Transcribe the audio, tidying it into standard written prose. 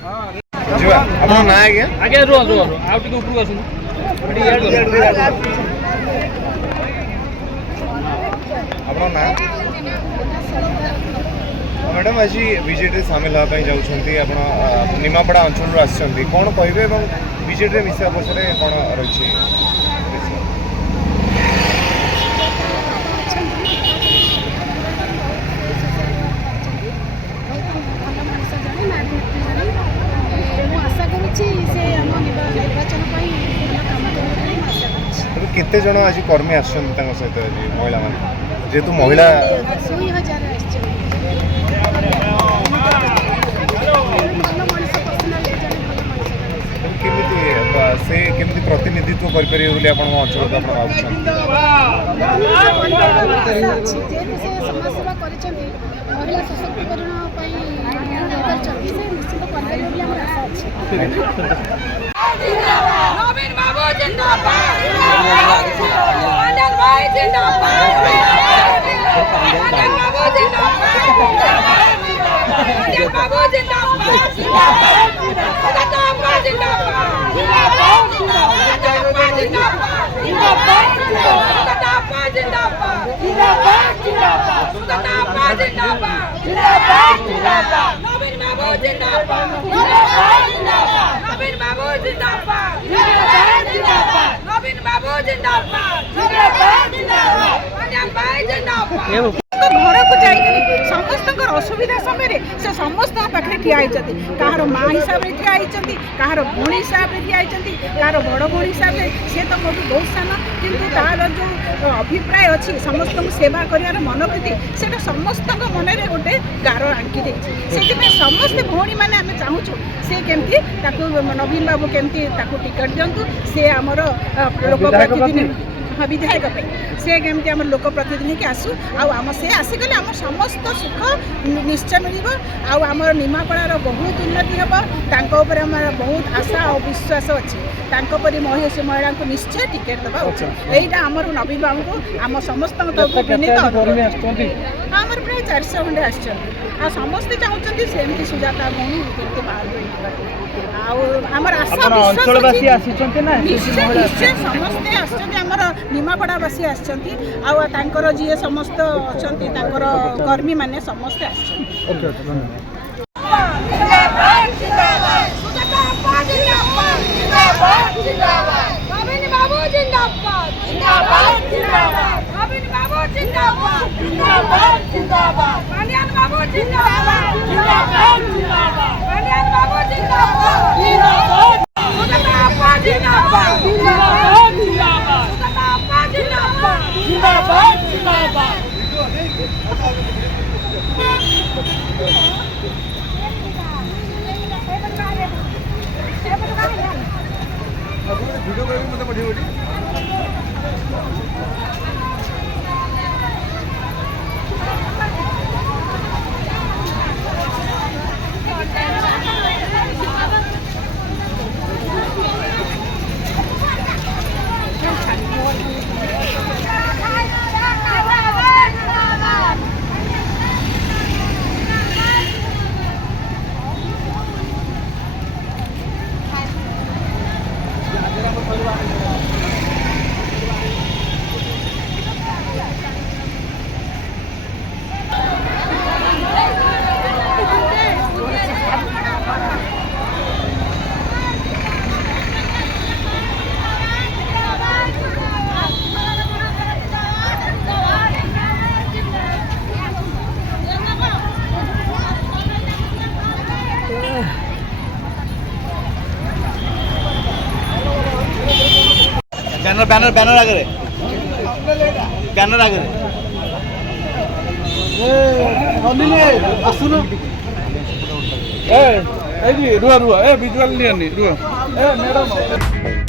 ଯିବା ଆପଣ ନା ଆଜ୍ଞା ଆଜ୍ଞା ରୁହ ରୁହ ଆଉ ଟିକେ ଉପରକୁ ଆସନ୍ତୁ ଆପଣ ନା ମ୍ୟାଡ଼ାମ ଆଜି ବିଜେଡ଼ିରେ ସାମିଲ ହେବା ପାଇଁ ଯାଉଛନ୍ତି ଆପଣ ନିମାପଡ଼ା ଅଞ୍ଚଳରୁ ଆସିଛନ୍ତି କ'ଣ କହିବେ ଏବଂ ବିଜେଡ଼ିରେ ମିଶିବା ପଛରେ କ'ଣ ରହିଛି? କେତେ ଜଣ ଆଜି କର୍ମୀ ଆସୁଛନ୍ତି ତାଙ୍କ ସହିତ ଆଜି ମହିଳାମାନେ ଯେହେତୁ ମହିଳା କେମିତି ସେ କେମିତି ପ୍ରତିନିଧିତ୍ୱ କରିପାରିବେ ବୋଲି ଆପଣଙ୍କ ଅଞ୍ଚଳକୁ ଆପଣ ଭାବୁଛନ୍ତି? ସମାଜସେବା କରିଛନ୍ତି ମହିଳା ସଶକ୍ତିକରଣ ପାଇଁ କରିଛନ୍ତି ସେ ନିଶ୍ଚିତ କରିପାରିବେ ବୋଲି ଆମର ଆଶା ଅଛି। नवीन बाबू जिंदाबाद आनंद भाई जिंदाबाद आनंद बाबू जिंदाबाद आनंद बाबू जिंदाबाद जिंदाबाद जिंदाबाद जिंदाबाद जिंदाबाद जिंदाबाद नवीन बाबू जिंदाबाद नवीन बाबू जिंदाबाद नवीन बाबू जिंदाबाद आनंद भाई जिंदाबाद घर को जाइए समस्त असुविधा समय से समस्त पाखे ठिया होती कहार माँ हिसाब से ठिया होती कहार भौणी हिसाब से ठिया होती कहार बड़ भौणी हिसाब से सी तो मोटू बहुत सान किंतु तार जो अभिप्राय अच्छी समस्त सेवा कर मनोवृत्ति से समस्त मन में गोटे गार आंकी देती से समस्ते भौणी मैंने आम चाहूँ से केमती नवीन बाबू केमती टिकट दिंतु से आमर लोक प्रतिनिधि हाँ विधायक से केमती आम लोक प्रतिनिधि की आसू आम से आसिगले आम समस्त सुख निश्चय मिल आमर निमापड़ार बहुत उन्नति हम आम बहुत आशा और विश्वास अच्छी परी महिला को निश्चय टिकेट दबा उचित यहीटा आमर नवीन बाबू को आम समस्त विनीत आमर प्राय 400 खंडे आ समस्ते चाहते सेमती सुजाता भौणी केमती बाहर आमर आशा विश्वास निश्चय समस्ते आमर निमापड़ावासी आसछंती आंकर जी समस्त अच्छी कर्मी माने समस्ते नवीन बाबू जिंदाबाद नवीन बाबू जिंदाबाद कल्याण बाबू जिंदाबाद कल्याण बाबू जिंदाबाद वीडियो करेंगे मतलब बड़ी बड़ी बैनर बैनर बैनर आगे बैनर आगे रुआ रुआ ए विजुअल नहीं रुआ ए मैडम